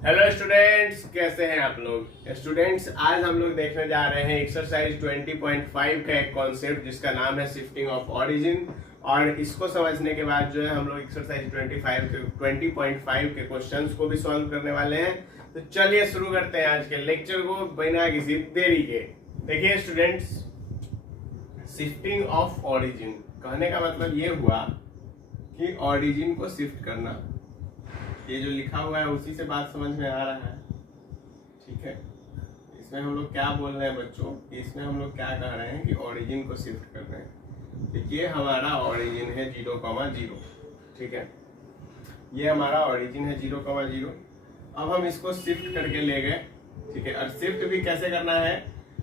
Hello students, कैसे हैं आप लोग। स्टूडेंट्स, आज हम लोग देखने जा रहे हैं एक्सरसाइज 20.5 का एक कॉन्सेप्ट जिसका नाम है शिफ्टिंग ऑफ ओरिजिन। और इसको समझने के बाद जो है हम लोग एक्सरसाइज 20.5 के क्वेश्चंस को भी सॉल्व करने वाले हैं। तो चलिए शुरू करते हैं आज के लेक्चर को बिना किसी देरी के। देखिए स्टूडेंट्स, शिफ्टिंग ऑफ ओरिजिन कहने का मतलब ये हुआ कि ओरिजिन को शिफ्ट करना। ये जो लिखा हुआ है उसी से बात समझ में आ रहा है, ठीक है। इसमें हम लोग क्या बोल रहे हैं बच्चों, इसमें हम लोग क्या कह रहे हैं कि ओरिजिन को शिफ्ट कर रहे हैं। तो ये हमारा ओरिजिन है 0,0, ठीक है। ये हमारा ओरिजिन है 0,0। अब हम इसको शिफ्ट करके ले गए, ठीक है। और शिफ्ट भी कैसे करना है,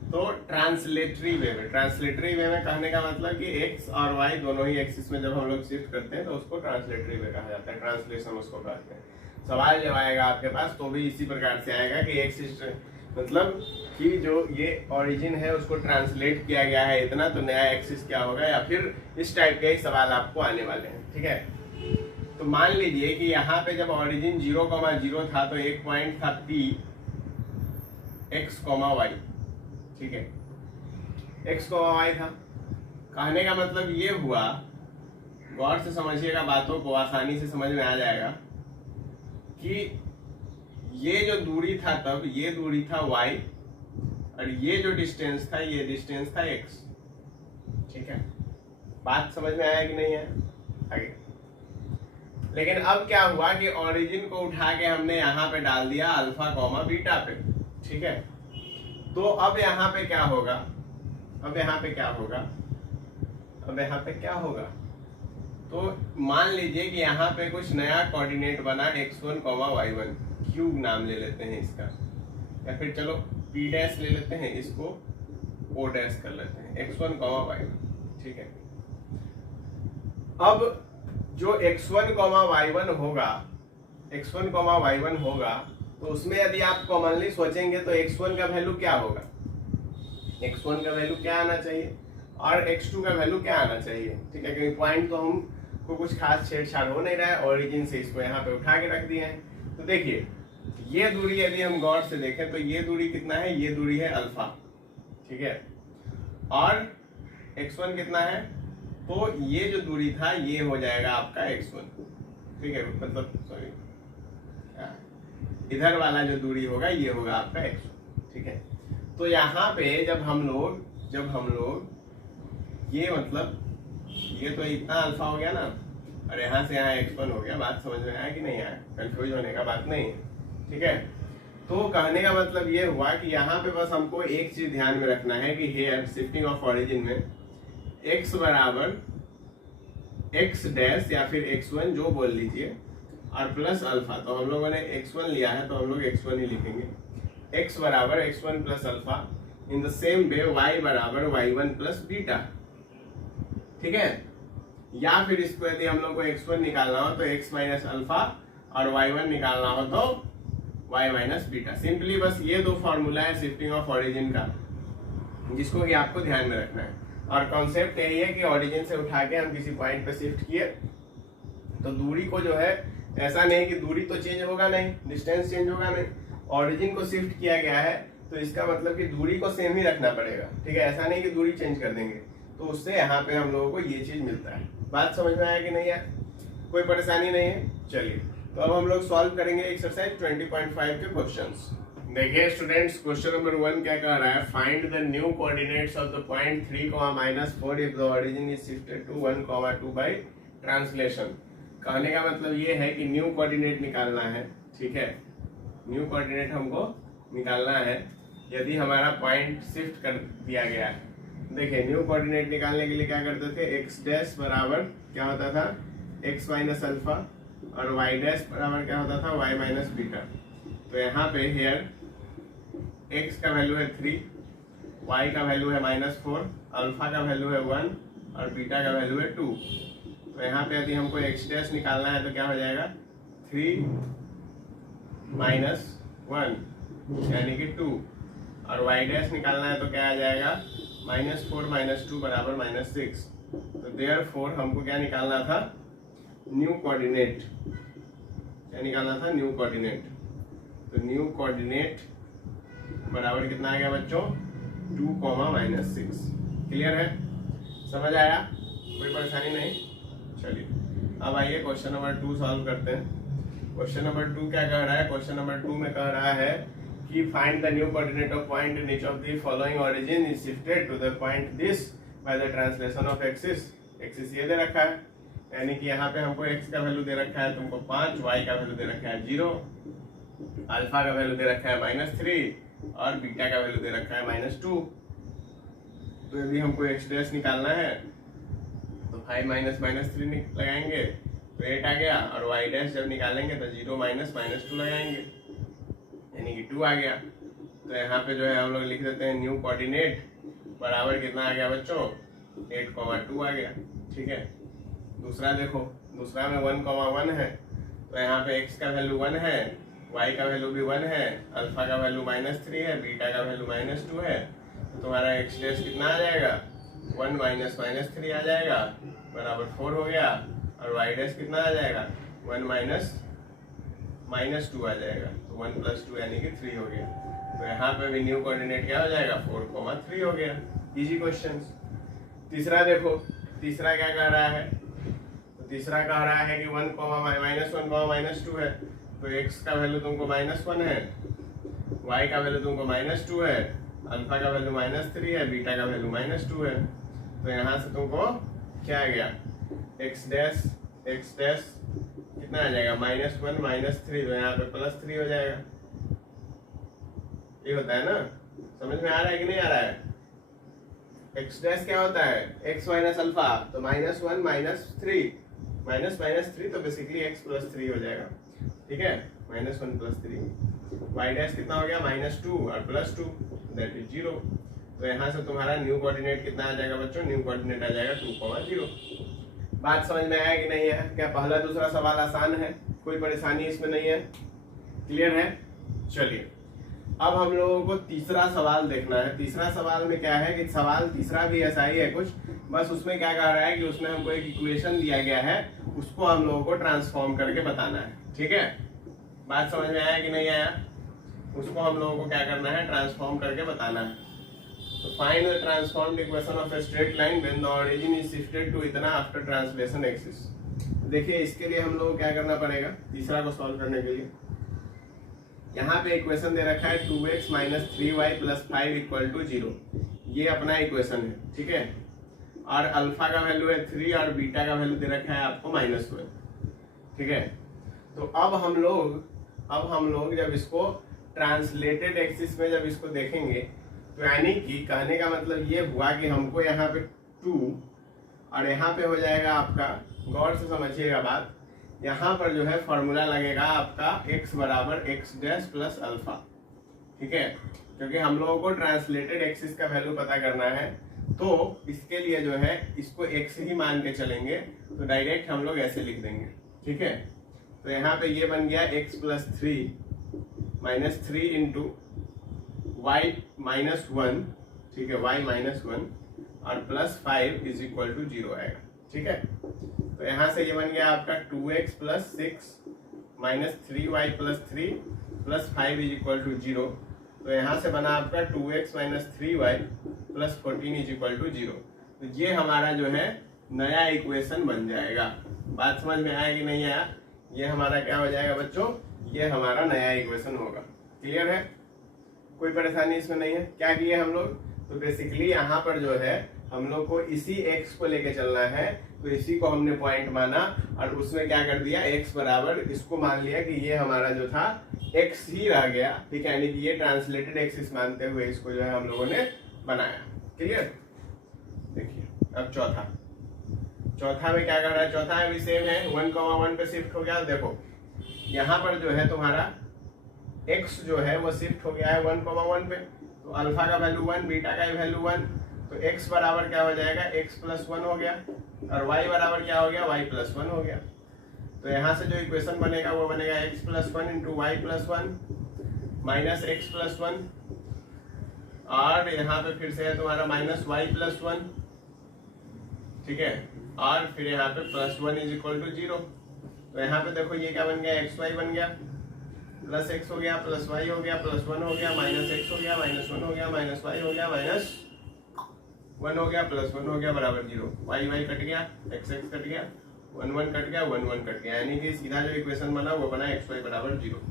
तो ट्रांसलेटरी वे में। ट्रांसलेटरी वे में कहने का मतलब कि एक्स और वाई दोनों ही एक्सिस में जब हम लोग शिफ्ट करते हैं तो उसको ट्रांसलेटरी वे कहा जाता है, ट्रांसलेशन उसको कहते हैं। सवाल जब आएगा आपके पास तो भी इसी प्रकार से आएगा कि एक्सिस मतलब कि जो ये ओरिजिन है उसको ट्रांसलेट किया गया है इतना, तो नया एक्सिस क्या होगा, या फिर इस टाइप के ही सवाल आपको आने वाले हैं, ठीक है। तो मान लीजिए कि यहाँ पे जब ओरिजिन 0,0 था तो एक पॉइंट था P x, y, ठीक है। x, y था। कहने का मतलब ये हुआ, गौर से समझिएगा बातों को, आसानी से समझ में आ जाएगा कि ये जो दूरी था तब ये दूरी था y, और ये जो डिस्टेंस था ये डिस्टेंस था x, ठीक है। बात समझ में आया कि नहीं है आगे। लेकिन अब क्या हुआ कि ओरिजिन को उठा के हमने यहाँ पे डाल दिया अल्फा, बीटा पे, ठीक है। तो अब यहाँ पे क्या होगा, अब यहाँ पे क्या होगा, अब यहाँ पे क्या होगा, तो मान लीजिए कि यहाँ पे कुछ नया कोऑर्डिनेट बना x1, y1, क्यूब नाम ले लेते हैं इसका, या फिर चलो p डैश ले लेते हैं, इसको o डैश कर लेते हैं, x1, y1, ठीक है। अब जो x1, y1 होगा, x1, y1 होगा, तो उसमें यदि आप कॉमनली सोचेंगे तो x1 का वैल्यू क्या होगा, x1 का वैल्यू क्या आना चाहिए और x2 का वैल्यू क्या आना चाहिए, ठीक है। क्योंकि पॉइंट तो हमको कुछ खास छेड़छाड़ हो नहीं रहा है, ओरिजिन से इसको यहाँ पे उठा के रख दिए हैं। तो देखिए ये दूरी यदि हम गौर से देखें तो ये दूरी कितना है, ये दूरी है अल्फा, ठीक है। और x1 कितना है, तो ये जो दूरी था ये हो जाएगा आपका x1, ठीक है। मतलब सॉरी, इधर वाला जो दूरी होगा ये होगा आपका x1, ठीक है। तो यहाँ पे जब हम लोग ये मतलब ये तो इतना अल्फा हो गया ना, और यहाँ से यहाँ x1 हो गया। बात समझ में आया कि नहीं आया, कंफ्यूज होने का बात नहीं है, ठीक है। तो कहने का मतलब ये हुआ कि यहाँ पे बस हमको एक चीज ध्यान में रखना है कि हेयर शिफ्टिंग ऑफ ओरिजिन में x बराबर x डैश या फिर x1 जो बोल लीजिए, और प्लस अल्फा। तो हम लोगों ने x1 लिया है तो हम लोग x1 ही लिखेंगे। x बराबर x1 plus alpha, in the same way y बराबर y1 प्लस बीटा, ठीक है। या फिर इसको यदि हम लोग को x1 निकालना हो तो x माइनस अल्फा, और y1 निकालना हो तो y माइनस बीटा। सिंपली बस ये दो फॉर्मूला है शिफ्टिंग ऑफ ओरिजिन का, जिसको कि आपको ध्यान में रखना है। और कॉन्सेप्ट यही है कि ओरिजिन से उठा के हम किसी पॉइंट पे शिफ्ट किए तो दूरी को जो है, ऐसा नहीं कि दूरी तो चेंज होगा नहीं, डिस्टेंस चेंज होगा नहीं, ओरिजिन को शिफ्ट किया गया है तो इसका मतलब कि दूरी को सेम ही रखना पड़ेगा, ठीक है। ऐसा नहीं कि दूरी चेंज कर देंगे, तो उससे यहाँ पे हम लोगों को ये चीज मिलता है। बात समझ में आया कि नहीं है, कोई परेशानी नहीं है। चलिए तो अब हम लोग सॉल्व करेंगे एक्सरसाइज 20.5 के क्वेश्चंस। देखिए स्टूडेंट्स, क्वेश्चन नंबर 1 क्या कह रहा है, find the new coordinates of the point 3, -4 if the origin is shifted to 1, 2 by translation. कहने का मतलब ये है कि न्यू कोऑर्डिनेट निकालना है, ठीक है। न्यू कोऑर्डिनेट हमको निकालना है यदि हमारा पॉइंट शिफ्ट कर दिया गया है। देखिए न्यू कोऑर्डिनेट निकालने के लिए क्या करते थे, x डैश बराबर क्या होता था, x माइनस अल्फा, और y डैश बराबर क्या होता था, y माइनस बीटा। तो यहाँ पे हेयर x का वैल्यू है 3, y का वैल्यू है -4, अल्फा का वैल्यू है 1, और बीटा का वैल्यू है 2। तो यहाँ पे यदि हमको x डैश निकालना है तो क्या हो जाएगा, 3 - 1 यानी कि 2, और y डैश निकालना है तो क्या आ जाएगा, -4 - 2 बराबर -6। तो देयरफॉर हमको क्या निकालना था, न्यू कोऑर्डिनेट। क्या निकालना था, न्यू कोऑर्डिनेट। तो न्यू कोऑर्डिनेट बराबर कितना आ गया बच्चों 2,-6। क्लियर है, समझ आया, कोई परेशानी नहीं। चलिए अब आइए क्वेश्चन नंबर 2 सॉल्व करते हैं। क्वेश्चन नंबर 2 क्या कह रहा है, क्वेश्चन नंबर 2 में कह रहा है कि find the new coordinate of point in each of the following origin is shifted to the point this by the translation of axis. Axis ये दे रखा है, यानी कि यहाँ पे हमको x का वैल्यू दे रखा है तुमको 5, y का वैल्यू दे रखा है 0, अल्फा का वैल्यू दे रखा है -3 और बीटा का वैल्यू दे रखा है -2। तो यदि हमको x डैश निकालना है तो 5 -3 लगाएंगे तो 8 आ गया, और y डैश जब निकालेंगे तो 0 -2 लगाएंगे यानी कि 2 आ गया। तो यहाँ पे जो है हम लोग लिख देते हैं न्यू कोऑर्डिनेट बराबर कितना आ गया बच्चों 8,2 आ गया। ठीक है, दूसरा देखो, दूसरा में 1,1 है, तो यहाँ पे x का वैल्यू 1 है, y का वैल्यू भी 1 है, अल्फा का वैल्यू -3 है, बीटा का वैल्यू -2 है। तो तुम्हारा x डैश कितना आ जाएगा 1 -3 आ जाएगा बराबर 4 हो गया, और y डैश कितना आ जाएगा 1 -2 आ जाएगा, तो 1 + 2 यानी कि 3 हो गया। तो यहाँ पे भी न्यू कोऑर्डिनेट क्या हो जाएगा 4,3 हो गया। Easy question. तीसरा देखो, तीसरा क्या कह रहा है, तो तीसरा कह रहा है कि 1, -2 है, तो x का वैल्यू तुमको -1 है, y का वैल्यू तुमको -2 है, अल्फा का वैल्यू -3 है, बीटा का वैल्यू -2 है। तो यहाँ से तुमको क्या आ गया x डैश कितना आ जाएगा -1 -3, तो यहाँ पे +3 हो जाएगा। ये होता है ना, समझ में आ रहा है कि नहीं आ रहा है। x डैश क्या होता है x माइनस अल्फा, तो -1 -3 तो बेसिकली x +3 हो जाएगा। ठीक है, -1 + 3। y डैश कितना हो गया -2 और +2 दैट इज 0। तो यहाँ से तुम्हारा न्यू कोऑर्डिनेट कितना आ जाएगा बच्चों, न्यू कोऑर्डिनेट आ जाएगा 2,0। बात समझ में आया कि नहीं है? क्या पहला दूसरा सवाल आसान है, कोई परेशानी इसमें नहीं है? क्लियर है। चलिए अब हम लोगों को तीसरा सवाल देखना है। तीसरा सवाल में क्या है कि सवाल तीसरा भी ऐसा ही है कुछ, बस उसमें क्या कह रहा है कि उसमें हमको एक इक्वेशन दिया गया है, उसको हम लोगों को ट्रांसफॉर्म करके बताना है। ठीक है, बात समझ में आया कि नहीं आया? उसको हम लोगों को क्या करना है, ट्रांसफॉर्म करके बताना है। तो find the transformed equation of a straight line when the origin is shifted to इतना आफ्टर ट्रांसलेशन एक्सिस। देखिए इसके लिए हम लोगों को क्या करना पड़ेगा, तीसरा को सॉल्व करने के लिए यहाँ पे इक्वेशन दे रखा है 2x - 3y + 5 = 0। ये अपना इक्वेशन है। ठीक है, और अल्फा का वैल्यू है 3 और बीटा का वैल्यू दे रखा है आपको -1। ठीक है, तो अब हम लोग जब इसको ट्रांसलेटेड एक्सिस में जब इसको देखेंगे तो यानी कि कहने का मतलब ये हुआ कि हमको यहाँ पे 2 और यहाँ पे हो जाएगा आपका, गौर से समझिएगा बात, यहाँ पर जो है फॉर्मूला लगेगा आपका x बराबर x डैश प्लस अल्फा। ठीक है, क्योंकि हम लोगों को ट्रांसलेटेड एक्सिस का वैल्यू पता करना है, तो इसके लिए जो है इसको x ही मान के चलेंगे, तो डायरेक्ट हम लोग ऐसे लिख देंगे। ठीक है, तो यहाँ पे ये बन गया x + 3 -3 इंटू y -1। ठीक है, y -1 और +5 = 0 आएगा। ठीक है, तो यहाँ से ये बन गया आपका 2x + 6 - 3y + 3 + 5 = 0। तो यहाँ से बना आपका 2x - 3y + 14 = 0। तो ये हमारा जो है नया इक्वेशन बन जाएगा। बात समझ में आया कि नहीं आया? ये हमारा क्या हो जाएगा बच्चों, ये हमारा नया इक्वेशन होगा। क्लियर है, कोई परेशानी इसमें नहीं है? क्या किए हम लोग, तो बेसिकली यहाँ पर जो है हम लोग को इसी x को लेके चलना है, तो इसी को हमने पॉइंट माना और उसमें क्या कर दिया, x बराबर इसको मान लिया कि ये हमारा जो था x ही रह गया। ठीक है, यानी कि ये ट्रांसलेटेड एक्सिस मानते हुए इसको जो है हम लोगों ने बनाया। क्लियर। देखिए अब चौथा में क्या कर रहा है, चौथा में भी सेम है, 1,1 पे शिफ्ट हो गया। देखो यहाँ पर जो है तुम्हारा x जो है वो शिफ्ट हो गया है 1,1 पे, तो अल्फा का वैल्यू 1, बीटा का वैल्यू 1, तो x बराबर क्या हो जाएगा, x + 1 हो गया, और y बराबर क्या हो गया, y + 1 हो गया। तो यहाँ से जो इक्वेशन बनेगा वो बनेगा x + 1 × y + 1 - x + 1, और यहाँ पे फिर से है तुम्हारा -y + 1। ठीक है, और फिर यहाँ पे +1 = 0। तो यहाँ पे देखो ये क्या बन गया, xy बन गया। प्लस एक्स हो गया, प्लस वाई हो गया, प्लस वन हो गया, माइनस एक्स हो गया, माइनस वन हो गया, माइनस वाई हो गया, माइनस वन हो गया, प्लस वन हो गया, बराबर जीरो। वाई वाई कट गया, एक्स एक्स कट गया, वन वन कट गया, वन वन कट गया, यानी कि सीधा जो इक्वेशन बना वो बना एक्स वाई बराबर जीरो।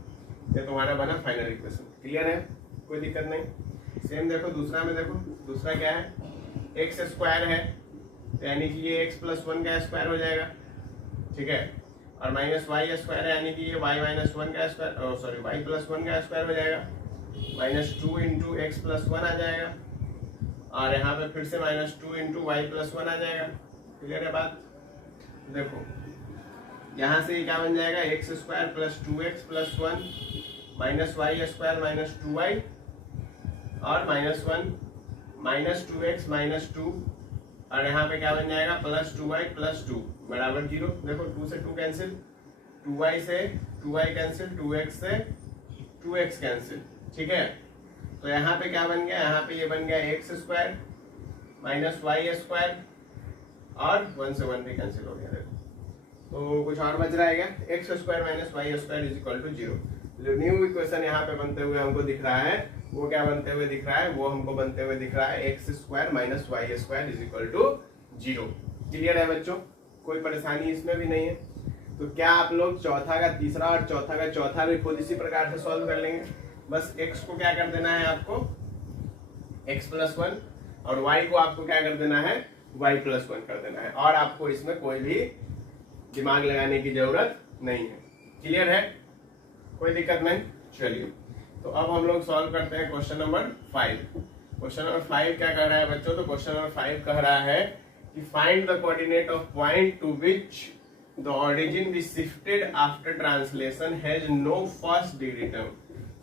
ये तुम्हारा बना फाइनल इक्वेशन। क्लियर है, कोई दिक्कत नहीं। सेम देखो दूसरा में, देखो दूसरा क्या है, एक्स स्क्वायर है, तो यानी कि ये एक्स प्लस वन का स्क्वायर हो जाएगा, ठीक है, और माइनस वाई स्क्वायर है, यानी कि ये वाई माइनस वन का square, sorry Y plus one का स्क्वायर हो जाएगा, minus two into X plus one आ जाएगा, और यहाँ पे फिर से minus two into Y plus one आ जाएगा। क्लियर है बात। देखो यहाँ से क्या बन जाएगा, X square plus two X plus one minus Y square minus two Y, और minus one minus two X minus two, और यहाँ पे क्या बन जाएगा, plus two Y plus two बराबर जीरो। देखो टू से टू कैंसिल, टू वाई से two Y cancel, two X से टू एक्स कैंसिल, ठीक है। तो यहाँ पे क्या बन गया, यहाँ पे ये बन गया x square minus Y square, और वन से वन भी कैंसिल हो गया। देखो तो कुछ और बच रहा है क्या, x square minus Y square is equal to zero. जो न्यू इक्वेशन यहाँ पे बनते हुए हमको दिख रहा है वो क्या बनते हुए दिख रहा है, वो हमको बनते हुए दिख रहा है x square minus Y square is equal to zero. Clear है बच्चों, कोई परेशानी इसमें भी नहीं है। तो क्या आप लोग चौथा का तीसरा और चौथा का चौथा भी खुद इसी प्रकार से सॉल्व कर लेंगे। बस एक्स को क्या कर देना है आपको, एक्स प्लस वन, और वाई को आपको क्या कर देना है, वाई प्लस वन कर देना है, और आपको इसमें कोई भी दिमाग लगाने की जरूरत नहीं है। क्लियर है, कोई दिक्कत नहीं। चलिए तो अब हम लोग सॉल्व करते हैं क्वेश्चन नंबर 5। क्वेश्चन नंबर 5 क्या कह रहा है बच्चों, तो क्वेश्चन नंबर 5 कह रहा है कि find the coordinate of point to which the origin be shifted after translation has no first degree term.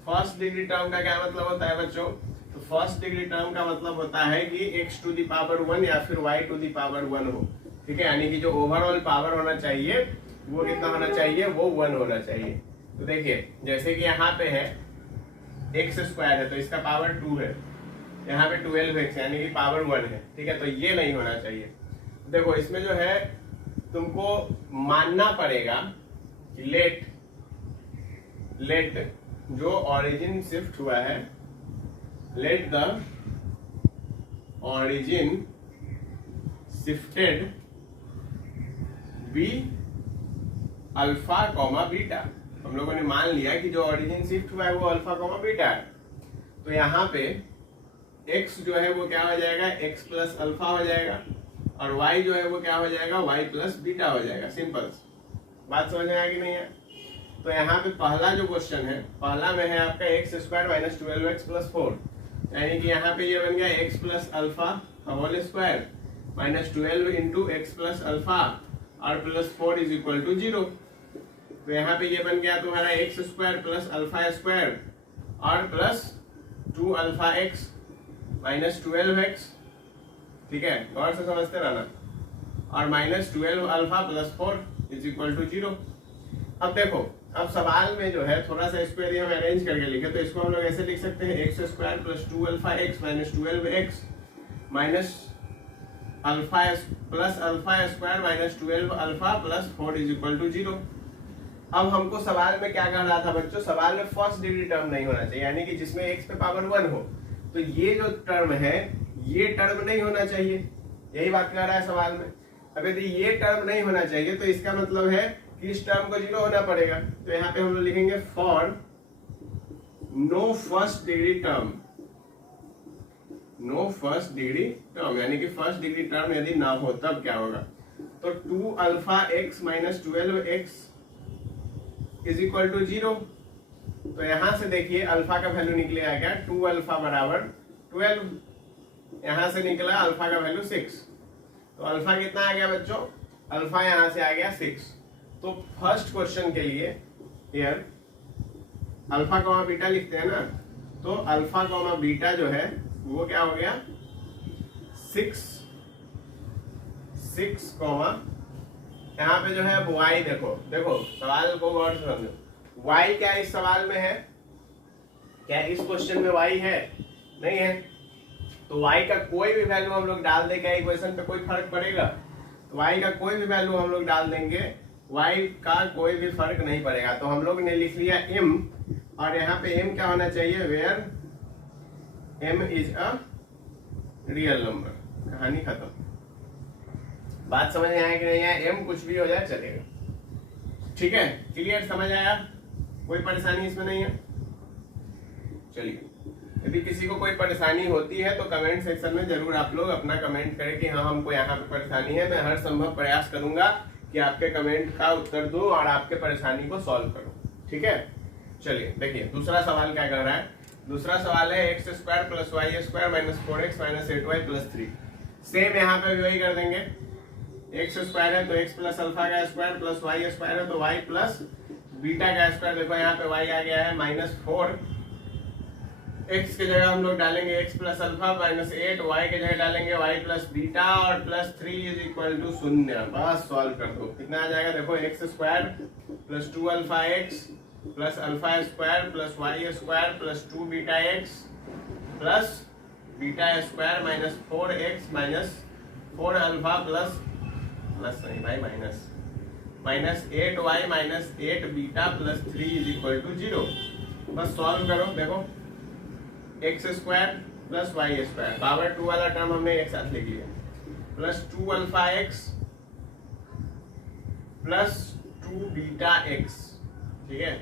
First degree term का क्या मतलब होता है बच्चों, तो फर्स्ट डिग्री टर्म का मतलब होता है कि x टू दी पावर 1 या फिर y टू दी पावर 1 हो, ठीक है, यानी कि जो ओवरऑल पावर होना चाहिए वो कितना होना चाहिए, वो 1 होना चाहिए। तो देखिए जैसे कि यहाँ पे है एक्स स्क्वायर है तो इसका पावर 2 है, यहाँ पे 12x यानी कि पावर 1 है, ठीक है, तो ये नहीं होना चाहिए। देखो इसमें जो है तुमको मानना पड़ेगा कि लेट जो ऑरिजिन शिफ्ट हुआ है, let the origin shifted be alpha comma beta. हम लोगों ने मान लिया कि जो ऑरिजिन शिफ्ट हुआ है वो अल्फा कॉमा बीटा है, तो यहाँ पे x जो है वो क्या हो जाएगा, x प्लस अल्फा हो जाएगा, और y जो है वो क्या हो जाएगा, y प्लस बीटा हो जाएगा। सिंपल बात समझ में आएगी नहीं है। तो यहाँ पे पहला जो क्वेश्चन है, पहला में है आपका x square minus 12x plus 4, यानी कि यहाँ पे ये बन गया x plus alpha whole square minus 12 into X plus alpha और प्लस 4 इज इक्वल टू 0। तो यहाँ पे ये बन गया तुम्हारा X square plus alpha square और plus 2 alpha x minus 12x, ठीक है, गौर से समझते रहना, और minus 12 alpha plus 4 is equal to 0। अब देखो, अब सवाल में जो है थोड़ा सा इसको यदि हम अरेंज करके लिखे तो इसको हम लोग ऐसे लिख सकते हैं, x square plus 2 alpha x minus 12x minus alpha plus alpha square minus 12 alpha plus 4 is equal to 0। अब हमको सवाल में क्या कह रहा था बच्चों, सवाल में फर्स्ट डिग्री टर्म नहीं होना चाहिए, यानी कि जिसमें x पे पावर 1 हो, तो ये जो टर्म है ये टर्म नहीं होना चाहिए, यही बात कर रहा है सवाल में। अब यदि ये टर्म नहीं होना चाहिए तो इसका मतलब है कि इस टर्म को 0 होना पड़ेगा। तो यहाँ पे हम लोग लिखेंगे for no first degree term, no first degree term, यानी कि फर्स्ट डिग्री टर्म यदि ना हो तब क्या होगा, तो 2 alpha x minus 12x is equal to 0। तो यहां से देखिए अल्फा का वैल्यू निकले आ गया 2 अल्फा बराबर 12, यहां से निकला अल्फा का वैल्यू 6। तो अल्फा कितना आ गया बच्चों, अल्फा यहां से आ गया 6। तो फर्स्ट क्वेश्चन के लिए हियर अल्फा कॉमा बीटा लिखते हैं ना, तो अल्फा कॉमा बीटा जो है वो क्या हो गया 6 कॉमा, यहाँ पे जो है y, देखो सवाल को गौर से समझो, y क्या इस सवाल में है, क्या इस क्वेश्चन में y है, नहीं है, तो y का कोई भी वैल्यू हम लोग डाल दें, क्या इक्वेशन पे कोई फर्क पड़ेगा, तो y का कोई भी वैल्यू हम लोग डाल देंगे, y का कोई भी फर्क नहीं पड़ेगा। तो हम लोग ने लिख लिया m और यहाँ पे m क्या होना चाहिए, where m is a real number. कहानी खत्म। बात समझ में आया कि नहीं आया? m कुछ भी हो जाए चलेगा, ठीक है, क्लियर, समझ आया, कोई परेशानी इसमें नहीं है। चलिए, यदि किसी को कोई परेशानी होती है तो कमेंट सेक्शन में जरूर आप लोग अपना कमेंट करें कि हाँ हमको यहाँ पे परेशानी है। मैं हर संभव प्रयास करूंगा कि आपके कमेंट का उत्तर दूं और आपके परेशानी को सॉल्व करूं, ठीक है। चलिए देखिए दूसरा सवाल क्या कर रहा है। दूसरा सवाल है x square plus y square minus 4x minus 8y plus 3। Same यहाँ पे भी वही कर देंगे, एक्स स्क्वायर है तो एक्स प्लस अल्फा का स्क्वायर प्लस वाई स्क्वायर है तो वाई प्लस बीटा का स्क्वायर। देखो यहाँ पे वाई आ गया है -4, एक्स की जगह हम लोग डालेंगे x plus alpha minus 8, y की जगह डालेंगे वाई प्लस बीटा और प्लस 3 इज इक्वल टू 0। बस सॉल्व कर दो, कितना आ जाएगा, देखो x square plus 2 alpha x plus alpha square plus y square plus 2 beta x plus beta square minus 4x minus 4 alpha plus नहीं भाई minus 8y minus 8 beta plus 3 is equal to 0। बस solve करो, देखो x square plus y square, power 2 वाला term हमने एक साथ लिख लिया, plus 2 alpha x plus 2 beta x, ठीक है,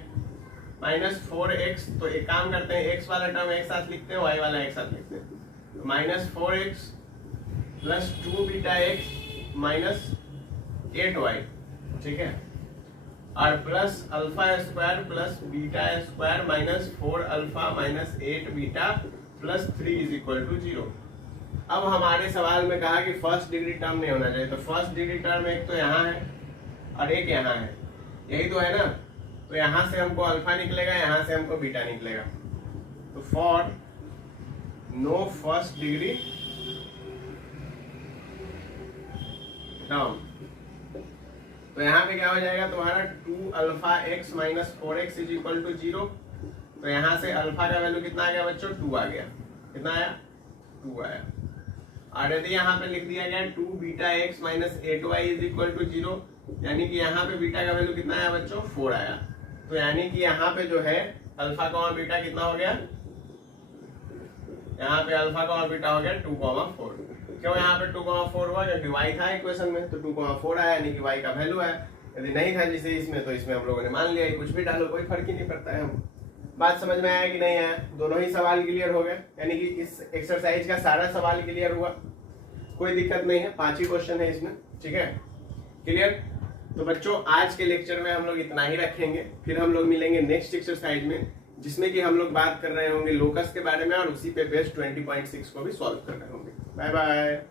माइनस 4x। तो एक काम करते हैं, x वाला टर्म एक साथ लिखते हैं, y वाला एक साथ लिखते हैं, तो minus 4x plus 2 beta x minus 8y, ठीक है, और plus alpha square plus beta square minus 4 alpha minus 8 beta plus 3 is equal to 0। अब हमारे सवाल में कहा कि फर्स्ट डिग्री टर्म नहीं होना चाहिए, तो फर्स्ट डिग्री टर्म एक तो यहाँ है और एक यहाँ है, यही तो है ना। तो यहां से हमको अल्फा निकलेगा, यहां से हमको बीटा निकलेगा। तो for no first degree term, तो यहाँ पे क्या हो जाएगा तुम्हारा 2 alpha x minus 4x is equal to 0। तो यहाँ से अल्फा का वैल्यू कितना आ गया बच्चों, 2 आ गया, कितना आया, 2 आया। और यदि यहाँ पे लिख दिया गया 2 beta x minus 8y is equal to 0, यानी कि यहाँ पे बीटा का वैल्यू कितना आया बच्चों, 4 आया। तो यानी कि यहाँ पे जो है अल्फा कॉमा बीटा कितना हो गया, यहाँ पे अल्फा कॉमा बीटा हो गया 2,4। क्यों यहाँ पे 2,4 हुआ, क्योंकि y था इक्वेशन में, तो 2,4 आया, यानी कि y का वैल्यू है। यदि नहीं था जैसे इसमें, तो इसमें हम लोगों ने मान लिया, कुछ भी डालो कोई फर्क ही नहीं पड़ता है। हम बात समझ में आया कि नहीं आया? दोनों ही सवाल क्लियर हो गए, यानी कि इस एक्सरसाइज का सारा सवाल क्लियर हुआ, कोई दिक्कत नहीं है, 5 ही क्वेश्चन है इसमें, ठीक है, क्लियर। तो बच्चों आज के लेक्चर में हम लोग इतना ही रखेंगे, फिर हम लोग मिलेंगे नेक्स्ट एक्सरसाइज में, जिसमें कि हम लोग बात कर रहे होंगे लोकस के बारे में और उसी पे बेस्ड 20.6 को भी सॉल्व कर रहे होंगे। Bye bye.